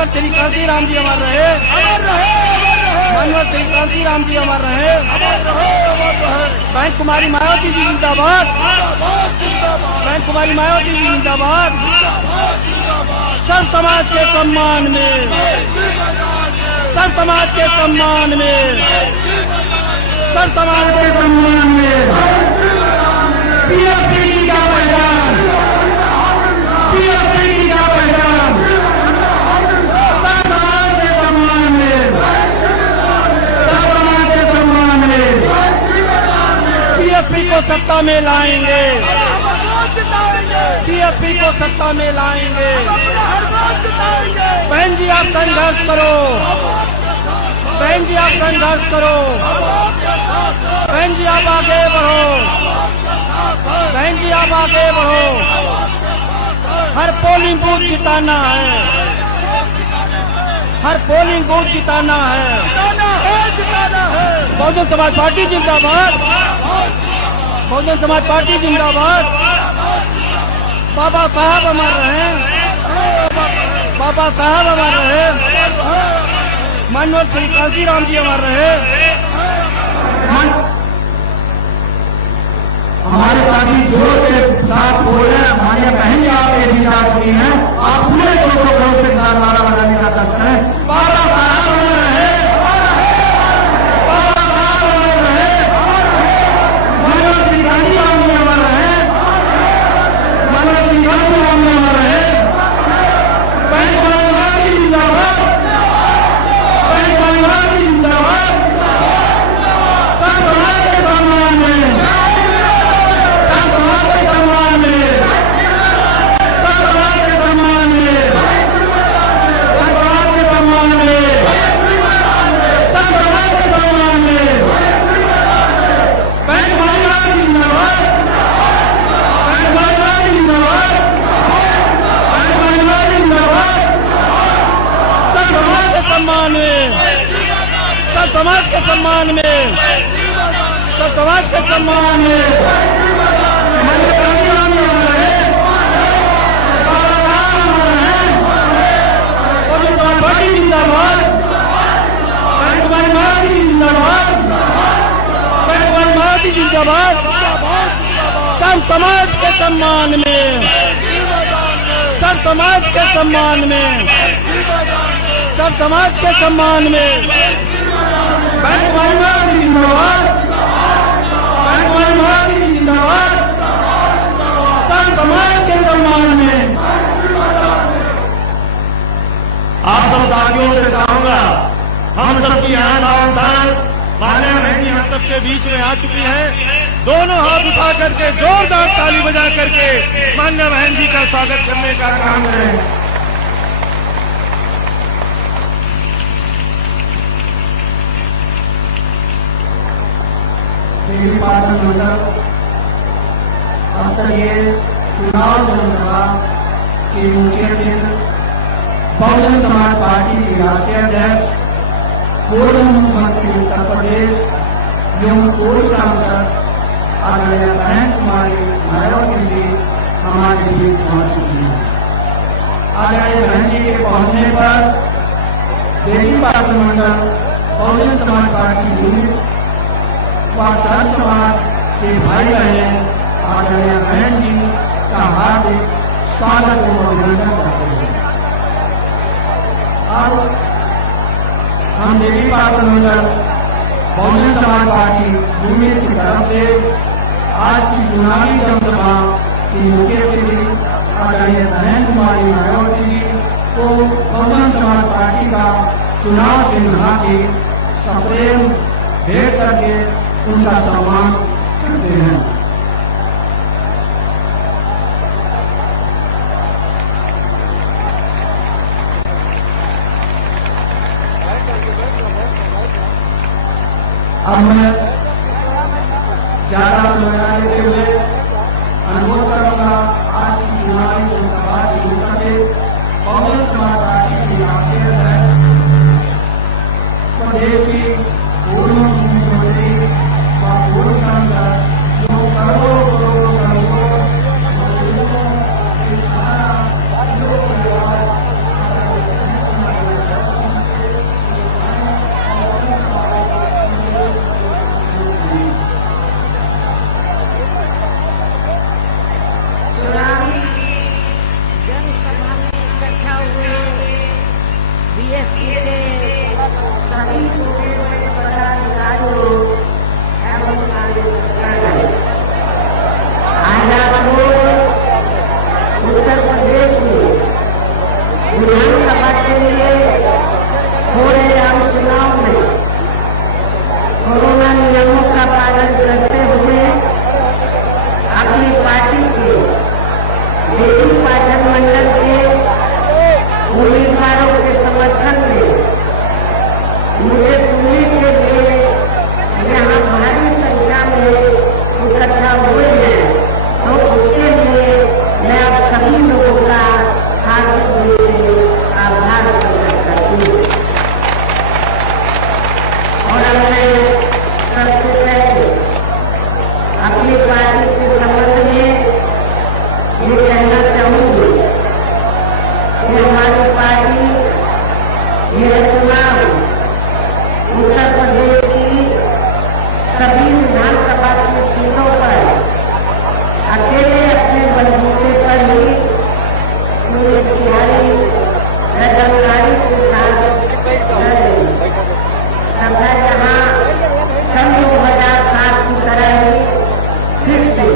मानवर श्री कांशीराम जी अमर रहे, मानवर श्री कांशीराम जी अमर रहे। बहन कुमारी मायावती जी जिंदाबाद, बहन कुमारी मायावती जी जिंदाबाद। सर्व समाज के सम्मान में, सर्व समाज के सम्मान में, सर्व समाज के सम्मान में पीएफपी का पहचान, पीएफपी का पहचान, सर्व समाज के सम्मान में, सर्व समाज के सम्मान में पीएफपी को सत्ता में लाएंगे, पीएफपी को सत्ता में लाएंगे। बहन जी आप संघर्ष करो, बहन जी आप संघर्ष करो, बहन जी आप आगे बढ़ो, बहन जी आप आगे बढ़ो। हर पोलिंग बूथ जिताना है, हर पोलिंग बूथ जिताना है। बहुजन समाज पार्टी जिंदाबाद, बहुजन समाज पार्टी जिंदाबाद। बाबा साहब अमर रहे, बाबा साहब अमर रहे, मानवर श्री कांशीराम जी अमर रहे। हमारे काफी जोर के साथ बोल रहे हैं, हमारी बहन जी आप एक विचार हुई हैं, आप पूरे जोरों के साथ नारा लगाने का करते हैं। बाबा साहब अमर रहे, बाबा साहब अमर रहे, मानवर श्री कांशीराम जी अमर रहे, मानवर श्री कांशीराम जी अमर रहे। बहन कुमारी जी जिंदाबाद, बहन कुमारी जी जिंदाबाद। सब समाज के सम्मान में, सब समाज के सम्मान में, सब समाज के सम्मान में, सब समाज के सम्मान में, सब समाज के सम्मान में बहन कुमारी जी जिंदाबाद, बहन कुमारी जी जिंदाबाद, बहन कुमारी जी जिंदाबाद। सब समाज के सम्मान में, सब समाज के सम्मान में, सब समाज के सम्मान में हमारे कांशीराम जी अमर रहे, बाबा साहब अमर रहे। बहुजन समाज पार्टी जिंदाबाद, बहन कुमारी मायावती जी जिंदाबाद, बहन कुमारी मायावती जिंदाबाद। सब समाज के सम्मान में, सब समाज के सम्मान में, सब समाज के सम्मान में बहन कुमारी मायावती जिंदाबाद, बहन कुमारी मायावती जिंदाबाद। सब समाज के सम्मान में। आप सब साथियों से चाहूंगा, हम सबकी यहाँ आसान मान्य बहन जी हम सबके बीच में आ चुकी हैं। दोनों हाथ उठा करके जोरदार ताली बजा करके मान्य बहन जी का स्वागत करने का काम करें। देवी पाटन मंडल अंतर्गत चुनाव जनसभा के मुख्य केंद्र बहुजन समाज पार्टी के राष्ट्रीय अध्यक्ष, पूर्व मुख्यमंत्री उत्तर प्रदेश एवं पूर्व सांसद आदरणीय बहन कुमारी मायावती जी हमारे बीच पहुंच चुकी हैं। आदरणीय बहन जी के पहुंचने पर देवी पाटन मंडल बहुजन समाज पार्टी यूनिट व सर्व समाज के भाई बहन आदरणीय बहन जी का हार्दिक स्वागत एवं अभिनंदन करते हैं। अब हम देवी पाटन मंडल बहुजन समाज पार्टी यूनिट की तरफ से आज की चुनावी जनसभा की मुख्य अतिथि आदरणीय बहन कुमारी मायावती जी को बहुजन समाज पार्टी का चुनाव चिन्ह हाथी सप्रेम भेंट करके उनका सम्मान करते हैं। अब मैं ज्यादा समय न लेते हुए अनुरोध करूंगा आज की चुनावी जनसभा की मुख्य बहुजन समाज पार्टी की राष्ट्रीय अध्यक्ष प्रदेश की पूर्व मुख्यमंत्री व पूर्व सांसद जो करोड़ों सभी छोटे बड़े पदाधिकारियों एवं कार्यकर्ताओं, आज आपको उत्तर प्रदेश में विधानसभा के लिए हो रहे आम चुनाव में कोरोना नियमों का पालन करते हुए अपनी पार्टी के देवी पाठन मंडल के उम्मीदवारों के समर्थन में मुझे सुनने के लिए यहाँ भारी संख्या में इकट्ठा हुए हैं, तो उसके लिए मैं आप सभी लोगों का हार्दिक रूप से आभार प्रकट करती हूँ। और मैं सबसे पहले अपनी पार्टी के संबंध में ये कहना चाहूंगी कि हमारी पार्टी यह चुनाव उत्तर प्रदेश की सभी विधानसभा की सीटों पर अकेले अपने बलबूते पर ही पूरी तैयारी व जानकारी के साथ तथा जहाँ सन 2007 की तरह ही फिर से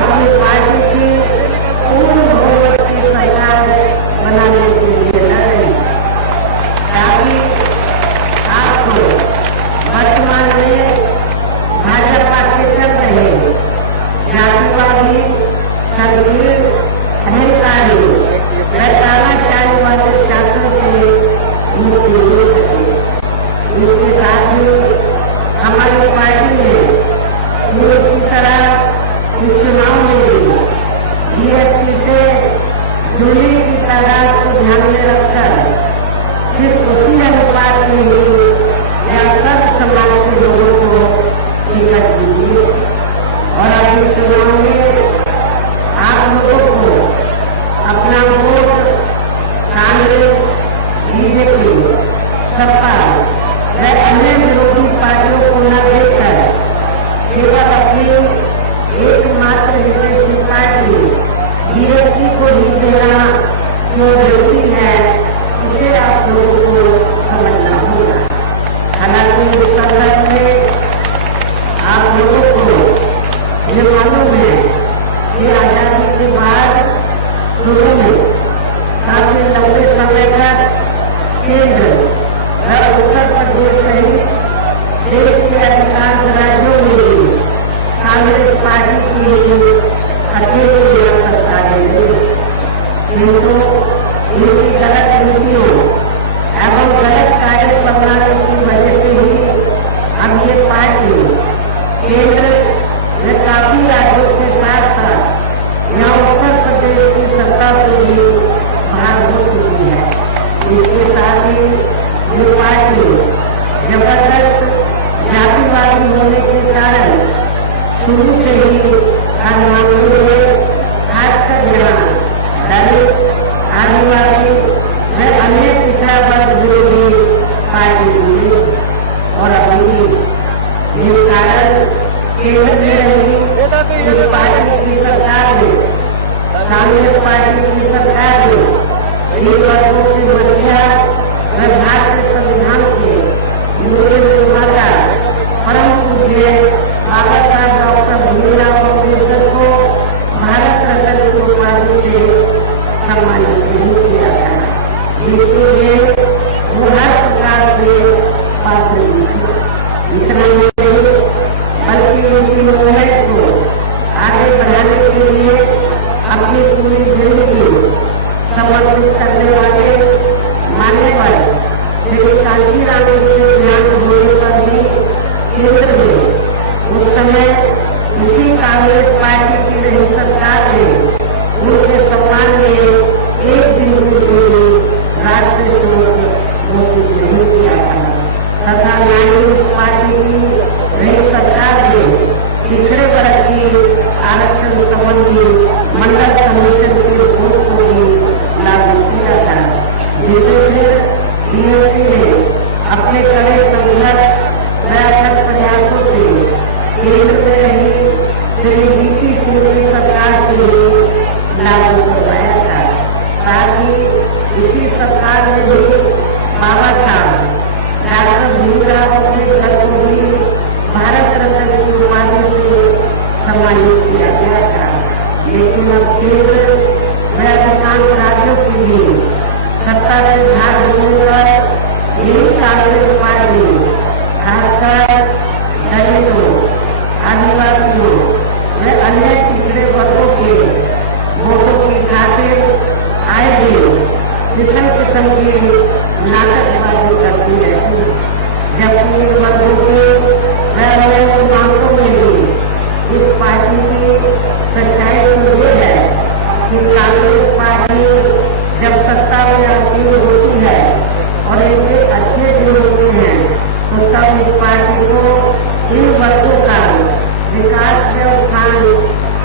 अपनी पार्टी की पूर्ण बहुमत की सरकार बनाने के लिए लड़े, ताकि आपको वर्तमान में भाजपा के चल रहे जातिवादी संगीत अहंकारी व तानाशाही वाले शासन से मुक्ति मिल सके। इसके साथ ही हमारी पार्टी ने पूरी की तरह इस चुनाव में भी जीएसटी से जुड़ी की तादाद को ध्यान में रखकर सिर्फ उसी अनुपात में ही यह सब समाज के लोगों को टिकट दीजिए। और अभी चुनाव में आप लोगों को अपना वोट कांग्रेस, बीजेपी, सपा व अन्य विरोधी पार्टियों को न देकर केवल अपनी एकमात्र विदेशी पार्टी जीएसटी को ही देना जो जरूरी है, इसे आप लोगों को समझना होगा। हालांकि इस संदर्भ में आप लोगों को ये मालूम है कि आजादी के बाद शुरू में काफी लंबे समय तक केंद्र व उत्तर प्रदेश सहित देश के अधिकांश राज्यों में कांग्रेस पार्टी की अकेली सरकारें रही, किंतु इनकी गलत नीतियों एवं गलत कार्य प्रणाली की वजह से ही अब ये पार्टी केंद्र में काफी राज्यों के साथ साथ यहाँ उत्तर प्रदेश की सत्ता से भी बाहर हो चुकी है। इसके साथ ही ये पार्टी जबरदस्त जातिवादी होने के कारण शुरू से ही खानवानों में खासकर यहाँ दलित, आदिवासी व अन्य पिछड़ा वर्ग विरोधी पार्टी हुई। और अभी इस कारण केंद्र में रही इस पार्टी की सरकार में, कांग्रेस पार्टी की सरकार में इन वर्गों की मसीहा व भारतीय संविधान के मूल्य निर्माता परम पूज्य बाबा साहब डॉक्टर भीमराव अम्बेडकर को भारत रत्न की उपाधि से सम्मानित नहीं किया गया, जिसके लिए वो हर प्रकार से पात्र थी। इतना ही नहीं बल्कि उनकी मूवमेंट को आगे बढ़ाने के लिए अपनी पूरी जिंदगी समर्पित करने वाले मान्यवर श्री कांशीराम के ज्ञान होने पर भी केंद्र में उस समय इसी कांग्रेस पार्टी की रही सरकार ने उनके सम्मान में एक दिन के लिए राष्ट्रीय शोक घोषित नहीं किया था, तथा कांग्रेस पार्टी की रही सरकार ने पिछड़े वर्ग की आरक्षण संबंधी मंडल कमीशन की रिपोर्ट को भी लागू किया था, जिसे फिर बीएसपी ने अपने कड़े संघर्ष व अथक प्रयासों से केंद्र में रही श्री वीपी सिंह की सरकार से लागू करवाया था। साथ ही इसी सरकार ने भी बाबा साहब भीमराव अम्बेडकर को भी भारत रत्न की उपाधि से सम्मानित किया गया था, लेकिन अब केंद्र व अधिकांश राज्यों के लिए सत्ता से भाग होने पर यही कांग्रेस पार्टी खासकर दलितों, आदिवासियों व अन्य पिछड़े वर्गों के वोटों की खातिर आए दिन किस्म किस्म की नाटकबाजी करती रहती है, जबकि इन वर्गों के व मामलों में भी इस पार्टी की सच्चाई तो ये है कि कांग्रेस पार्टी जब सत्ता में आती होती है और इनके अच्छे दिन होते हैं तो तब इस पार्टी को इन वर्गों का विकास के उत्थान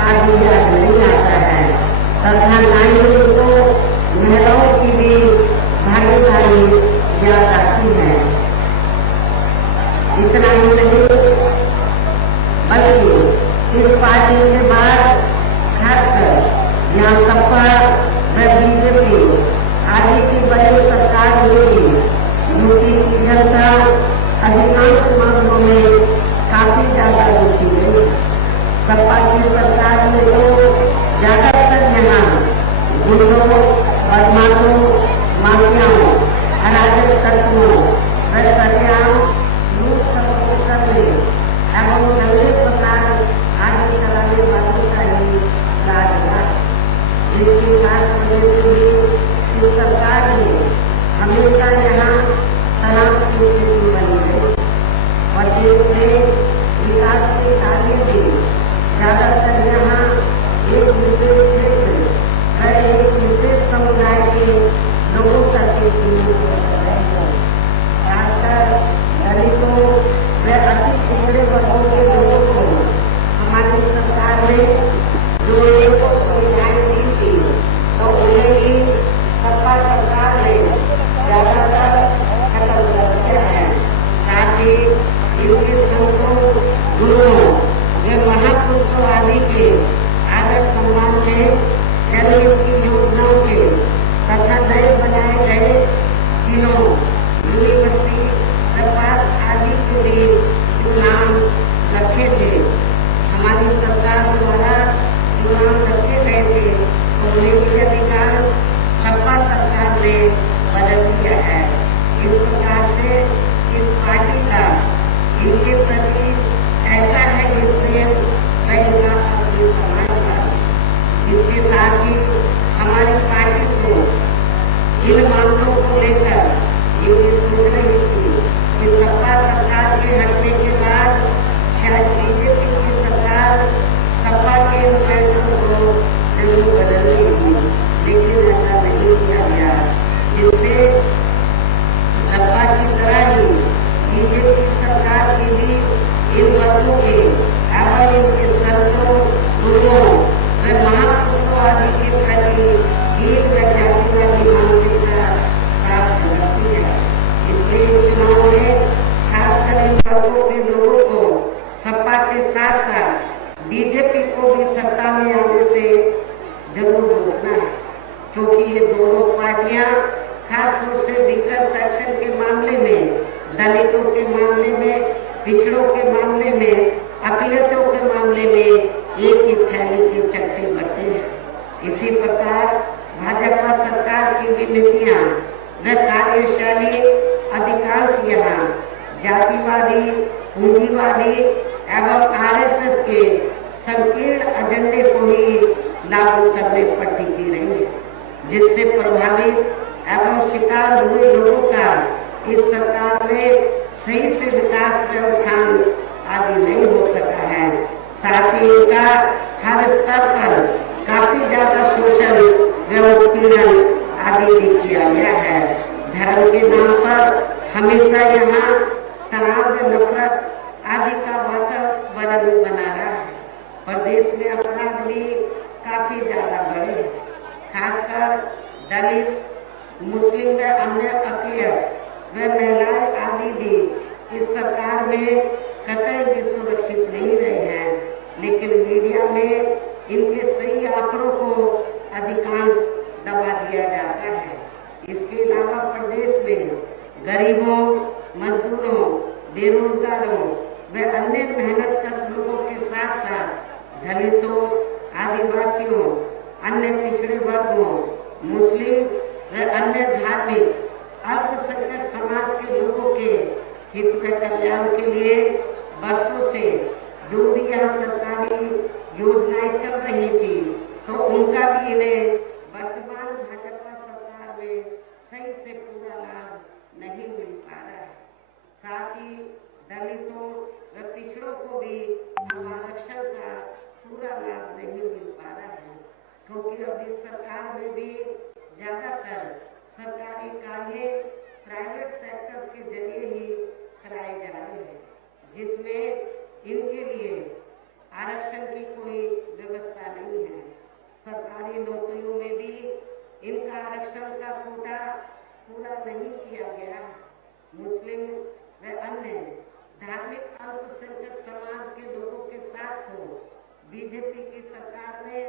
आदि याद नहीं आता है तथा न ही उनको महिलाओं की भी भागीदारी याद आती है। इतना ही नहीं बल्कि इस पार्टी के बाद खासकर यहाँ सपा व बीजेपी आदि की बड़ी सरकार होगी, यूपी की जनता अधिकांश मामलों में काफी ज्यादा दुखी गई। सपा की सरकार में तो ज्यादातर यहाँ गुंडों, बदमाशों, माफियाओं, अराजक तत्वों व सत्याओं, लूट खसोट करने एवं नंगे प्रकार आगे चलाने वालों का ही राज था। इसके साथ वजह से भी इस सरकार ने हमेशा यहाँ तनाव की स्थिति बनी है और देश में विकास के कार्य में ज्यादातर यहाँ एक विशेष क्षेत्र व एक विशेष समुदाय के लोगों तक के सीमित है। खासकर दलितों व अति पिछड़े वर्गों के लोगों को हमारी सरकार ने जो एक सुविधाएं दी थी तो उन्हें भी सपा सरकार ने ज्यादातर खत्म कर दिया है। साथ ही इनके संतों, गुरुओं व महापुरुषों आदि के आदर सम्मान में जनहित की योजनाओं के तथा नए बनाए गए जिलों, यूनिवर्सिटी सरकार आदि के लिए जो नाम रखे थे, हमारी सरकार द्वारा जो नाम रखे गए थे उन्हें भी अधिकार सपा सरकार ने बदल दिया है। इस प्रकार से इस पार्टी का इनके प्रति ऐसा है प्रेम व इनका अपनी समाज का। इसके साथ ही हमारी पार्टी को इन मामलों को लेकर ये सोच रही थी कि सपा सरकार के हटने के बाद शायद बीजेपी की सरकार सपा के फैसलों को जरूर बदल देगी, लेकिन ऐसा नहीं किया गया। जिससे सपा की तरह ही बीजेपी सरकार की भी इन वर्गों के एवं इनके संतों, गुरुओं व महापुरुषों आदि के प्रति एक जातिवादी मानसिकता प्राप्त करती है। इसलिए चुनाव में खासकर इन वर्गों के लोगों को सपा के साथ साथ बीजेपी को भी सत्ता में आने से जरूर रोकना है, क्योंकि ये दोनों पार्टियां खासतौर से विकल्प सेक्शन के मामले में, दलितों के मामले में, पिछड़ों के मामले में, अकलियतों के मामले में एक ही थैली के चक्के बटे हैं। इसी प्रकार भाजपा सरकार की भी नीतियां व कार्यशैली अधिकांश यहाँ जातिवादी, पूंजीवादी एवं आरएसएस के संकीर्ण एजेंडे को ही लागू करने पर टिकी रही है, जिससे प्रभावित एवं शिकार हुए लोगों का इस सरकार में सही से विकास व उत्थान आदि नहीं हो सका है। साथ ही इनका हर स्तर पर काफी ज्यादा शोषण व उत्पीड़न आदि भी किया गया है। धर्म के नाम पर हमेशा यहाँ तनाव व नफरत आदि का वातावरण बना रहा है। प्रदेश में अपराध भी काफी ज्यादा बढ़े, खासकर दलित, मुस्लिम व अन्य अकलियत व महिलाएं आदि भी इस सरकार में कतई भी सुरक्षित नहीं रहे हैं। लेकिन मीडिया में इनके सही आंकड़ों को अधिकांश दबा दिया जाता है। इसके अलावा प्रदेश में गरीबों, मजदूरों बेरोजगारों व अन्य मेहनतकश लोगों के साथ साथ दलितों, आदिवासियों, अन्य पिछड़े वर्गों, मुस्लिम व अन्य धार्मिक अल्पसंख्यक समाज के लोगों के हित व कल्याण के लिए वर्षों से जो भी यहाँ सरकारी योजनाएं चल रही थी, तो उनका भी इन्हें वर्तमान भाजपा सरकार में सही से पूरा लाभ नहीं मिल पा रहा है। साथ ही दलितों व पिछड़ों को भी आरक्षण का पूरा लाभ नहीं मिल पा रहा है, क्योंकि अभी सरकार में भी ज्यादातर सरकारी कार्य प्राइवेट सेक्टर के जरिए ही कराए जा रहे हैं, जिसमें इनके लिए आरक्षण की कोई व्यवस्था नहीं है। सरकारी नौकरियों में भी इनका आरक्षण का कोटा पूरा नहीं किया गया। मुस्लिम व अन्य धार्मिक अल्पसंख्यक समाज के लोगों के साथ तो बीजेपी की सरकार में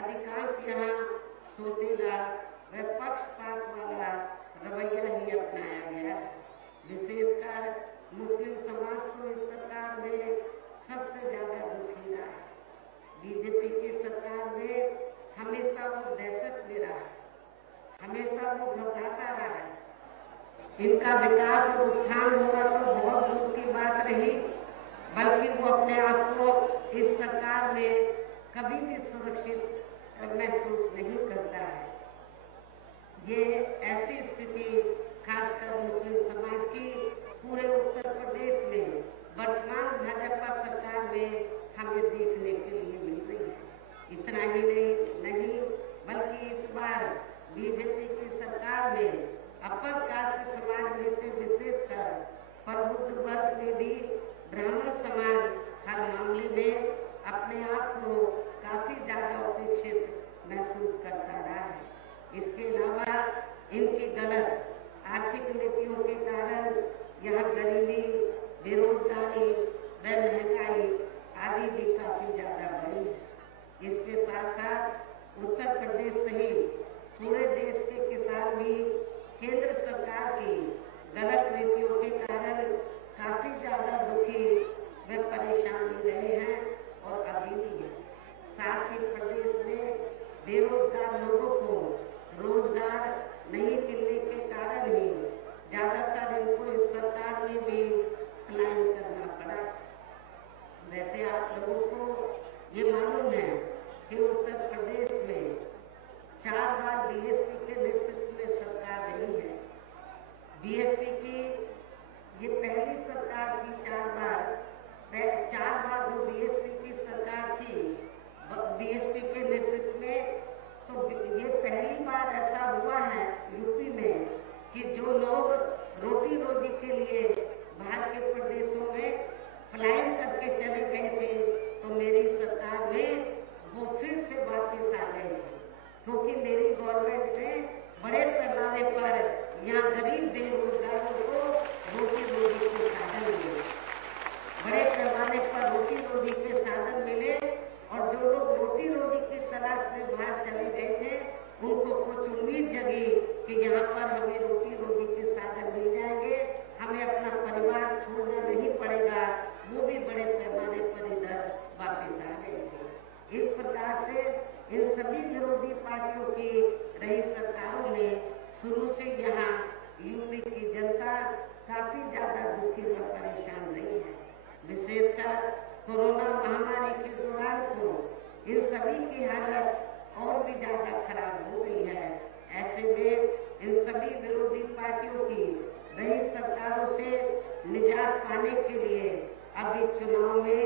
अधिकांश यहाँ सोतेला व पक्षपात वाला रवैया ही अपनाया गया। विशेषकर मुस्लिम समाज को इस सरकार में सबसे ज्यादा दुखी रहा है। बीजेपी की सरकार में हमेशा वो दहशत में रहा है, हमेशा वो घबराता रहा है। इनका विकास और उत्थान होगा तो बहुत दूर की बात रही, बल्कि वो अपने आप को इस सरकार में कभी भी सुरक्षित महसूस नहीं करता है। ये ऐसी स्थिति खासकर मुस्लिम समाज की पूरे उत्तर प्रदेश में वर्तमान भाजपा सरकार में हमें देखने के लिए मिल रही है। इतना ही नहीं बल्कि इस बार बीजेपी की सरकार में अपर कास्ट समाज में से विशेषकर प्रबुद्ध वर्ग में भी ब्राह्मण समाज हर मामले में अपने आप को काफी ज्यादा उपेक्षित महसूस करता रहा है। इसके अलावा इनकी गलत आर्थिक नीतियों के कारण यहाँ गरीबी, बेरोजगारी व महंगाई आदि भी काफी ज्यादा बढ़ी है। इसके साथ साथ उत्तर प्रदेश सहित पूरे देश के किसान भी केंद्र सरकार की गलत नीतियों के कारण काफी ज्यादा दुखी व परेशान रहे हैं और अभी भी है। साथ ही प्रदेश में बेरोजगार लोगों को रोजगार नहीं मिलने के कारण ही ज्यादातर इनको इस सरकार में भी पलायन करना पड़ा। वैसे आप लोगों को ये मालूम है कि उत्तर प्रदेश में 4 बार बीएसपी के नेतृत्व में सरकार रही है। बीएसपी की ये पहली सरकार थी। 4 बार जो बीएसपी की सरकार थी बीएसपी के नेतृत्व में, तो ये पहली बार ऐसा हुआ है यूपी में कि जो लोग रोटी रोजी के लिए बाहर के प्रदेशों में पलायन करके चले गए थे, तो मेरी सरकार में वो फिर से वापस आ गए थे, क्योंकि मेरी गवर्नमेंट ने बड़े पैमाने पर यहाँ गरीब बेरोजगारों को रोटी रोजी के साधन मिले, बड़े पैमाने पर रोटी रोजी के साधन मिले। और जो लोग रोटी रोजी की तलाश में बाहर चले गए थे, उनको कुछ उम्मीद जगी कि यहाँ पर हमें रोटी रोजी के साधन मिल जाएंगे, हमें अपना परिवार छोड़ना नहीं पड़ेगा। वो भी बड़े पैमाने पर इधर वापस आ गए थे। इस प्रकार से इन सभी विरोधी पार्टियों की रही सरकारों ने शुरू से यहाँ यूपी की जनता काफी ज्यादा दुखी व परेशान रही है। विशेषकर कोरोना महामारी के दौरान तो इन सभी की हालत और भी ज्यादा खराब हो गई है। ऐसे में इन सभी विरोधी पार्टियों की रही सरकारों से निजात पाने के लिए अभी चुनाव में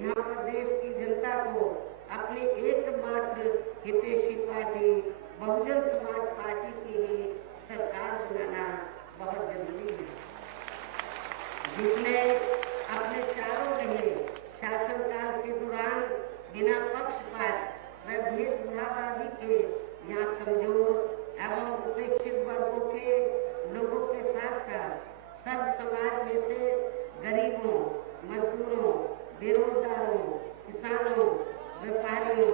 यहाँ प्रदेश की जनता को अपनी एकमात्र हितैषी पार्टी बहुजन समाज पार्टी की ही सरकार बनाना बहुत जरूरी है, जिसने अपने चारों रहे शासनकाल के दौरान बिना पक्षपात व भेदभाव आदि के यहाँ कमजोर एवं उपेक्षित वर्गों के लोगों के साथ साथ सब समाज में से गरीबों, मजदूरों, बेरोजगारों, किसानों, व्यापारियों,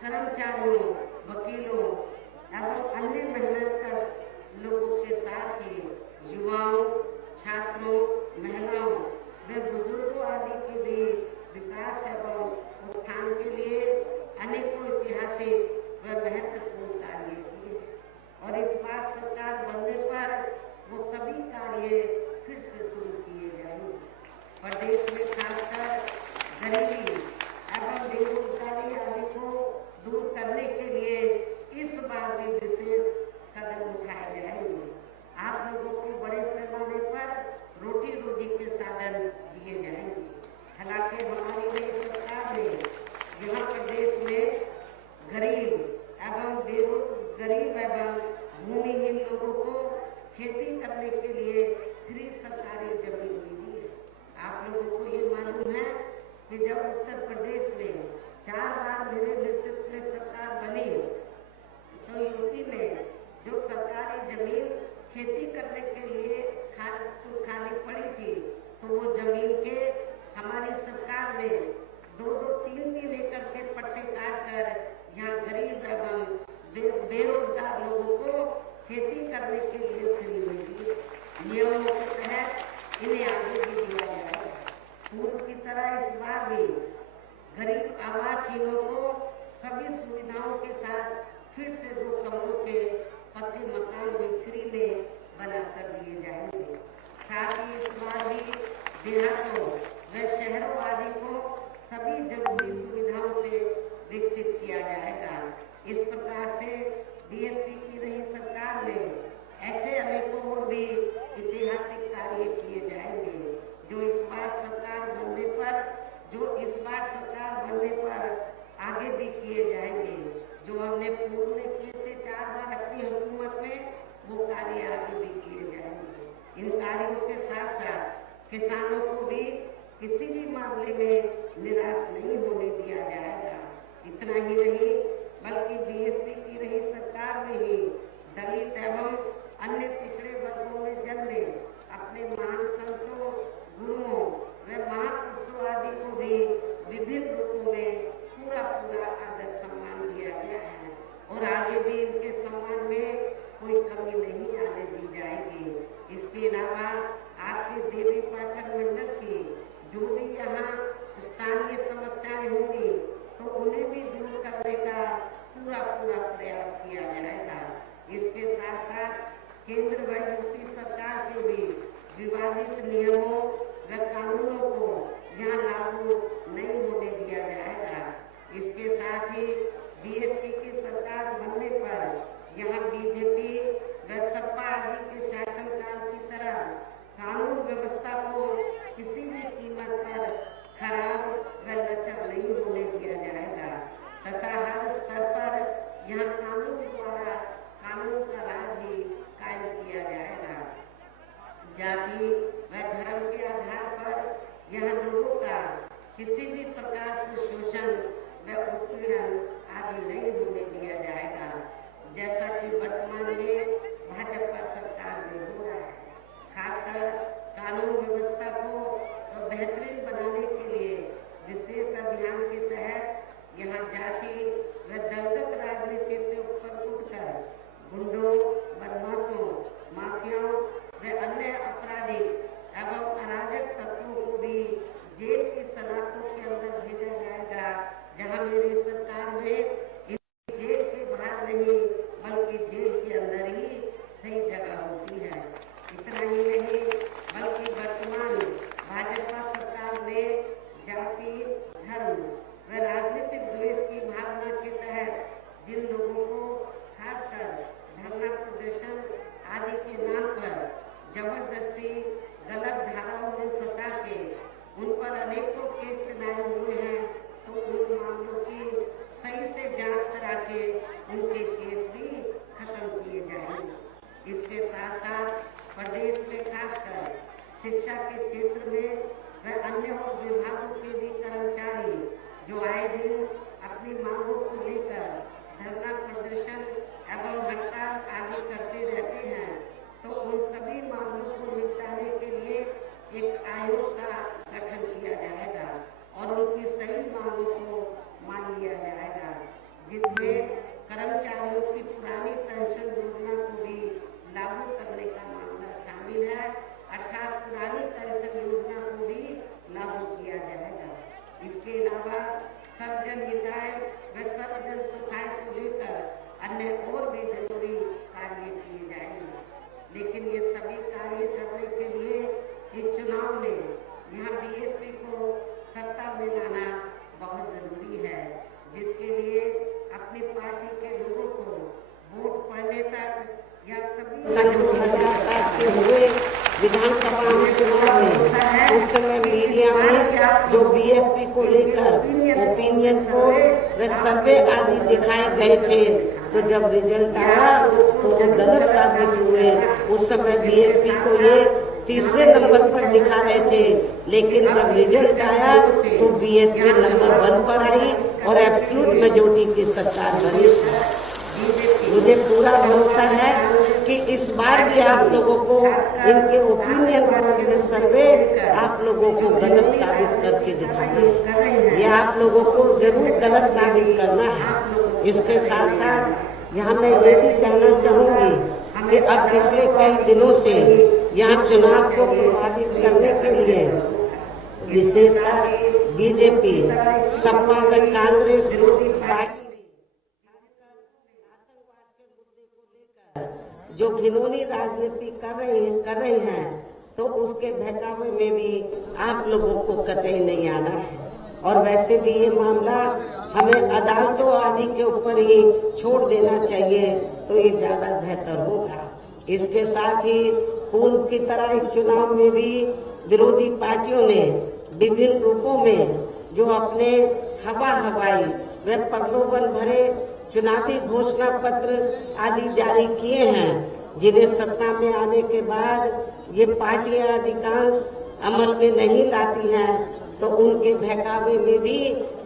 कर्मचारियों, वकीलों एवं अन्य मेहनतकश लोगों के साथ ही युवाओं, छात्रों, महिलाओं वे बुजुर्गों आदि के भी विकास एवं उत्थान के लिए अनेकों ऐतिहासिक व महत्वपूर्ण कार्य किए और इस बार सरकार बनने पर वो सभी कार्य फिर से शुरू किए जाएंगे। प्रदेश में खासकर गरीबी एवं बेरोजगारी आदि को दूर करने के लिए इस बार भी विशेष कदम उठाए जाएंगे। आप लोगों को बड़े पैमाने पर रोटी रोजी के साधन दिए जाएंगे। हालांकि हमारी नई सरकार ने यहाँ प्रदेश में गरीब एवं भूमिहीन लोगों को खेती करने के लिए फ्री सरकारी जमीन मिली है। आप लोगों को ये मालूम है कि जब उत्तर प्रदेश में 4 बार मेरे नेतृत्व में सरकार बनी तो यूपी में जो सरकारी जमीन खेती करने के लिए खाली पड़ी थी तो वो जमीन के हमारी सरकार ने 2-3 एकड़ के पट्टे काट कर यहाँ गरीब एवं बेरोजगार लोगों को खेती करने के लिए फ्री मिली। नियमों के तहत इन्हें आगे भी दिया जाएगा। पूर्व की तरह इस बार भी गरीब आवासहीनों को सभी सुविधाओं के साथ फिर से 2 कमरों के पक्के मकान में फ्री में बनाकर दिए जाएंगे। साथ ही इस बार भी देहातों व शहरों आदि को सभी जरूरी सुविधाओं से विकसित किया जाएगा। इस प्रकार से बीएसपी की रही सरकार में ऐसे अनेकों और भी ऐतिहासिक कार्य किए जाएंगे जो इस बार सरकार बनने पर आगे भी किए जाएंगे। जो हमने पूर्व में किए थे 4 बार अपनी हुकूमत में, वो कार्य आगे भी किए जाएंगे। इन कार्यों के साथ साथ किसानों को भी किसी भी मामले में निराश नहीं होने दिया जाएगा। इतना ही नहीं बल्कि बीएसपी की रही सरकार में ही दलित एवं अन्य पिछड़े वर्गों में जन्मे अपने महान संतों, गुरुओं व महापुरुषों आदि को भी विभिन्न रूपों में पूरा आदर सम्मान दिया गया है और आगे भी इनके सम्मान में कोई कमी नहीं आने दी जाएगी। इसके अलावा आपके देवी पाटन मंडल की जो भी यहाँ स्थानीय समस्याएं होंगी तो उन्हें भी दूर करने का पूरा प्रयास किया जाएगा। इसके साथ साथ केंद्र व यूपी सरकार के भी विवादित नियमों व कानूनों को यहाँ लागू नहीं होने दिया जाएगा। इसके साथ ही बीएसपी की सरकार बनने पर यहाँ बीजेपी व सपा आदि के शासनकाल की तरह कानून व्यवस्था को किसी भी कीमत पर खराब व लचर नहीं होने दिया जाएगा तथा हर स्तर पर यहाँ कानून द्वारा कानून का राज भी कायम किया जाएगा। जाति व धर्म के आधार पर यहाँ लोगों का किसी भी प्रकार से शोषण व उत्पीड़न आदि नहीं होने दिया जाएगा, जैसा कि वर्तमान में भाजपा सरकार में हो रहा है। खासकर कानून व्यवस्था को बेहतरीन बनाने के लिए विशेष अभियान के तहत यहाँ जाति व दलगत राजनीति से ऊपर उठकर गुंडों, बदमाशों, माफियाओं व अन्य आपराधिक एवं अराजक तत्वों को भी जेल की सलाखों के अंदर भेजा जाएगा, जहाँ मेरी सरकार में जेल के बाहर नहीं बल्कि जेल के अंदर ही सही जगह होती है। इतना ही नहीं बल्कि वर्तमान भाजपा सरकार ने जाति, धर्म व राजनीतिक द्वेष की भावना के तहत जिन लोगों को खासकर धरना प्रदर्शन आदि के नाम पर जबरदस्ती गलत धाराओं में फंसा के उन पर अनेकों केस चलाए हुए हैं, तो उन मामलों की सही से जांच करा के उनके केस भी खत्म किए जाएंगे। इसके साथ साथ प्रदेश में खासकर शिक्षा के क्षेत्र में व अन्य विभागों के भी कर्मचारी जो आए दिन अपनी मांगों को लेकर धरना प्रदर्शन एवं हड़ताल आदि करते रहते हैं, तो उन सभी मामलों को निपटाने के लिए एक आयोग का गठन किया जाएगा और उनकी सही मांगों को मान लिया जाएगा, जिसमें कर्मचारियों की पुरानी पेंशन योजना को भी लागू करने का मामला शामिल है, अर्थात पुरानी पेंशन योजना को भी विधानसभा चुनाव में उस समय मीडिया में जो बीएसपी को लेकर ओपिनियन पोल व सर्वे आदि दिखाए गए थे, तो जब रिजल्ट आया तो वो गलत साबित हुए। उस समय बीएसपी को ये तीसरे नंबर पर दिखा रहे थे, लेकिन जब रिजल्ट आया तो बीएसपी नंबर 1 पर आई और एब्सोल्यूट मेजॉरिटी की सरकार बनी। मुझे पूरा भरोसा है कि इस बार भी आप लोगों को इनके ओपिनियन पोल सर्वे आप लोगों को गलत साबित करके दिखाना, ये आप लोगों को जरूर गलत साबित करना है। इसके साथ साथ यहाँ मैं ये भी कहना चाहूंगी कि अब पिछले कई दिनों से यहाँ चुनाव को प्रभावित करने के लिए विशेषकर बीजेपी, सपा व कांग्रेस पार्टी जो घिनौनी राजनीति कर रही हैं, तो उसके बहकावे में भी आप लोगों को कतई नहीं आना है। और वैसे भी ये मामला हमें अदालतों आदि के ऊपर ही छोड़ देना चाहिए, तो ये ज्यादा बेहतर होगा। इसके साथ ही पूर्व की तरह इस चुनाव में भी विरोधी पार्टियों ने विभिन्न रूपों में जो अपने हवाई व प्रलोभन भरे चुनावी घोषणा पत्र आदि जारी किए हैं, जिन्हें सत्ता में आने के बाद ये पार्टियां अधिकांश अमल में नहीं लाती हैं, तो उनके बहकावे में भी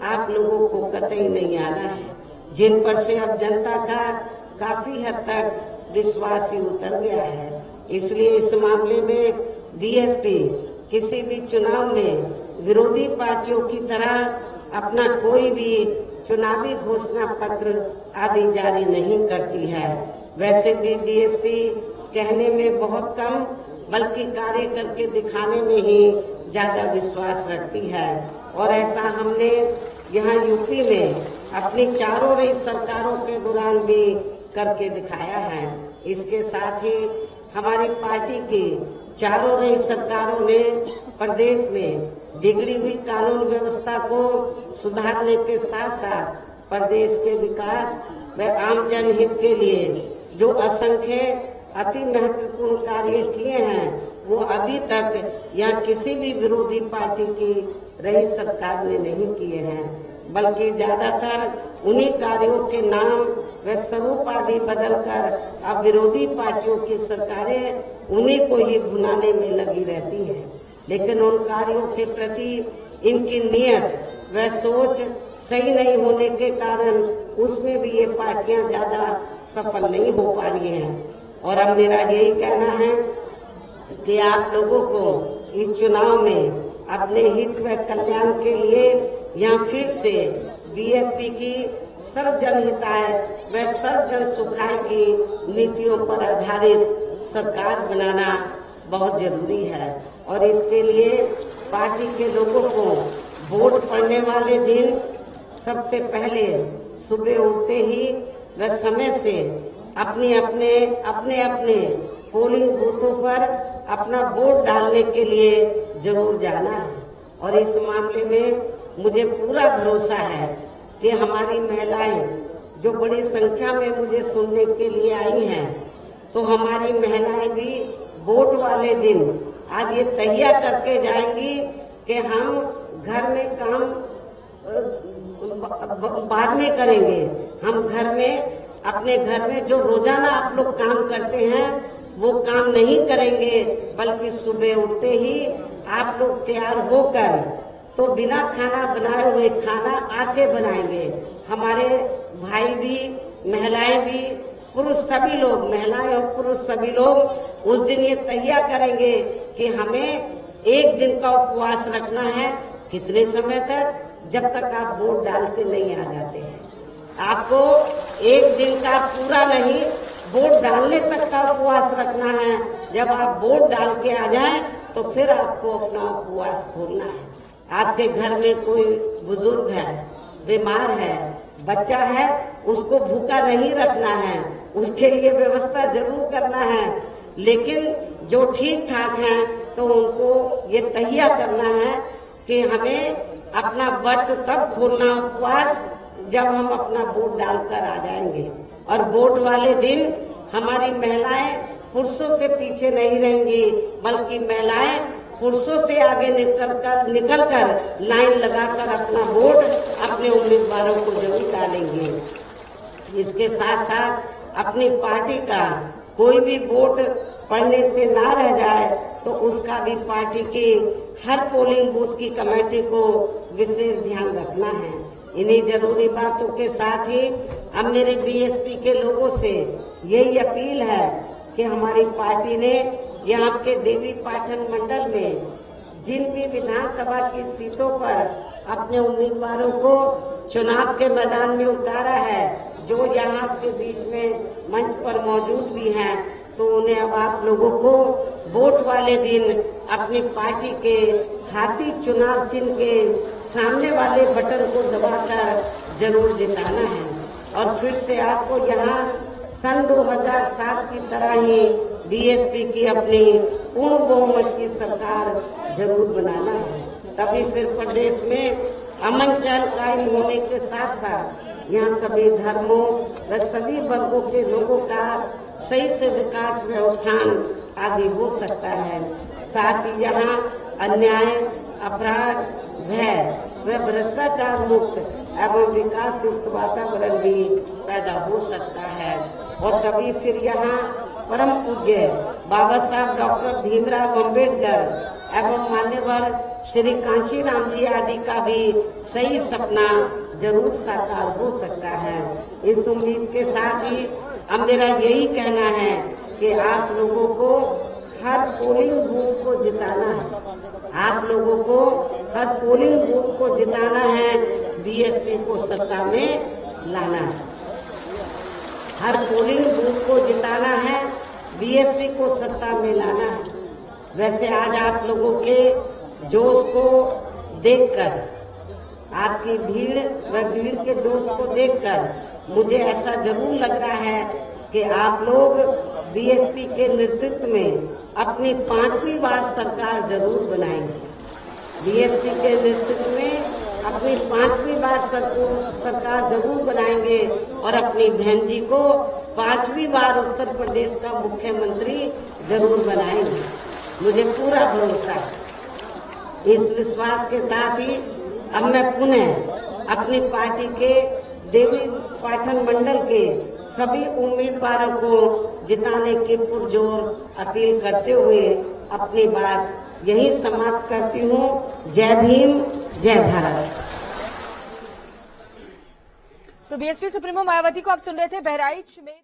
आप लोगों को कतई नहीं आना है, जिन पर से अब जनता का काफी हद तक विश्वास ही उतर गया है। इसलिए इस मामले में बीएसपी किसी भी चुनाव में विरोधी पार्टियों की तरह अपना कोई भी चुनावी घोषणा पत्र आदि जारी नहीं करती है। वैसे भी बीएसपी कहने में बहुत कम बल्कि कार्य करके दिखाने में ही ज्यादा विश्वास रखती है, और ऐसा हमने यहाँ यूपी में अपनी चारों रही सरकारों के दौरान भी करके दिखाया है। इसके साथ ही हमारी पार्टी की चारों रही सरकारों ने प्रदेश में बिगड़ी हुई कानून व्यवस्था को सुधारने के साथ साथ प्रदेश के विकास व आम जनहित के लिए जो असंख्य अति महत्वपूर्ण कार्य किए हैं, वो अभी तक यहाँ किसी भी विरोधी पार्टी की रही सरकार ने नहीं किए हैं, बल्कि ज्यादातर उन्हीं कार्यों के नाम व स्वरूप आदि बदलकर अब विरोधी पार्टियों की सरकारें उन्हीं को ही भुनाने में लगी रहती है। लेकिन उन कार्यों के प्रति इनकी नियत व सोच सही नहीं होने के कारण उसमें भी ये पार्टियां ज्यादा सफल नहीं हो पा रही हैं। और अब मेरा यही कहना है कि आप लोगों को इस चुनाव में अपने हित व कल्याण के लिए यहाँ फिर से बीएसपी की सर्व जनहिताय व सर्व जन सुखाय की नीतियों पर आधारित सरकार बनाना बहुत जरूरी है। और इसके लिए पार्टी के लोगों को वोट पड़ने वाले दिन सबसे पहले सुबह उठते ही व समय से अपने अपने पोलिंग बूथों पर अपना वोट डालने के लिए जरूर जाना है। और इस मामले में मुझे पूरा भरोसा है कि हमारी महिलाएं जो बड़ी संख्या में मुझे सुनने के लिए आई हैं, तो हमारी महिलाएं भी वोट वाले दिन आज ये तैयार करके जाएंगी कि हम घर में काम बाद में करेंगे, हम घर में अपने घर में जो रोजाना आप लोग काम करते हैं वो काम नहीं करेंगे, बल्कि सुबह उठते ही आप लोग तैयार होकर तो बिना खाना बनाए हुए खाना आके बनाएंगे। हमारे भाई भी, महिलाएं भी, पुरुष सभी लोग, महिलाएं और पुरुष सभी लोग उस दिन ये तैयार करेंगे कि हमें एक दिन का उपवास रखना है। कितने समय तक? जब तक आप वोट डालते नहीं आ जाते हैं। आपको एक दिन का पूरा नहीं, वोट डालने तक का उपवास रखना है। जब आप वोट डाल के आ जाएं तो फिर आपको अपना उपवास खोलना है। आपके घर में कोई बुजुर्ग है, बीमार है, बच्चा है, उसको भूखा नहीं रखना है, उसके लिए व्यवस्था जरूर करना है। लेकिन जो ठीक ठाक हैं तो उनको ये तैयार करना है कि हमें अपना व्रत तब खोलना उपवास जब हम अपना वोट डालकर आ जाएंगे। और वोट वाले दिन हमारी महिलाएं पुरुषों से पीछे नहीं रहेंगी, बल्कि महिलाएं पुरुषों से आगे निकलकर लाइन लगाकर अपना वोट अपने उम्मीदवारों को जरूर डालेंगे। इसके साथ साथ अपनी पार्टी का कोई भी वोट पड़ने से ना रह जाए तो उसका भी पार्टी की हर पोलिंग बूथ की कमेटी को विशेष ध्यान रखना है। इन्हीं जरूरी बातों के साथ ही अब मेरे बीएसपी के लोगों से यही अपील है कि हमारी पार्टी ने यहाँ के देवी पाटन मंडल में जिन भी विधानसभा की सीटों पर अपने उम्मीदवारों को चुनाव के मैदान में उतारा है, जो यहाँ के बीच में मंच पर मौजूद भी हैं, तो उन्हें अब आप लोगों को वोट वाले दिन अपनी पार्टी के हाथी चुनाव चिन्ह के सामने वाले बटन को दबाकर जरूर जिताना है। और फिर से आपको यहाँ सन 2007 की तरह ही बीएसपी की अपनी पूर्ण बहुमत की सरकार जरूर बनाना है। तभी फिर प्रदेश में अमन चैन कायम होने के साथ साथ यहाँ सभी धर्मों व सभी वर्गों के लोगों का सही से विकास व उत्थान आदि हो सकता है। साथ ही यहाँ अन्याय, अपराध, भय व भ्रष्टाचार मुक्त एवं विकास युक्त वातावरण भी पैदा हो सकता है। और तभी फिर यहाँ परम पूज्य बाबा साहब डॉक्टर भीमराव अम्बेडकर एवं मान्यवर श्री कांशीराम जी आदि का भी सही सपना जरूर साकार हो सकता है। इस उम्मीद के साथ ही अब मेरा यही कहना है कि आप लोगों को हर पोलिंग बूथ को जिताना है। आप लोगों को हर पोलिंग बूथ को जिताना है, बीएसपी को सत्ता में लाना है। हर पोलिंग बूथ को जिताना है, बीएसपी को सत्ता में लाना है। वैसे आज आप लोगों के जोश को देखकर, आपकी भीड़ व भीड़ के जोश को देखकर मुझे ऐसा जरूर लग रहा है कि आप लोग बीएसपी के नेतृत्व में अपनी 5वीं बार सरकार जरूर बनाएंगे। बीएसपी के नेतृत्व में अपनी 5वीं बार सरकार जरूर बनाएंगे और अपनी बहन जी को 5वीं बार उत्तर प्रदेश का मुख्यमंत्री जरूर बनाएंगे। मुझे पूरा भरोसा है। इस विश्वास के साथ ही अब मैं पुनः अपनी पार्टी के देवी पाटन मंडल के सभी उम्मीदवारों को जिताने की पुरजोर अपील करते हुए अपनी बात यही समाप्त करती हूँ। जय भीम, जय भारत। तो बीएसपी सुप्रीमो मायावती को आप सुन रहे थे बहराइच में।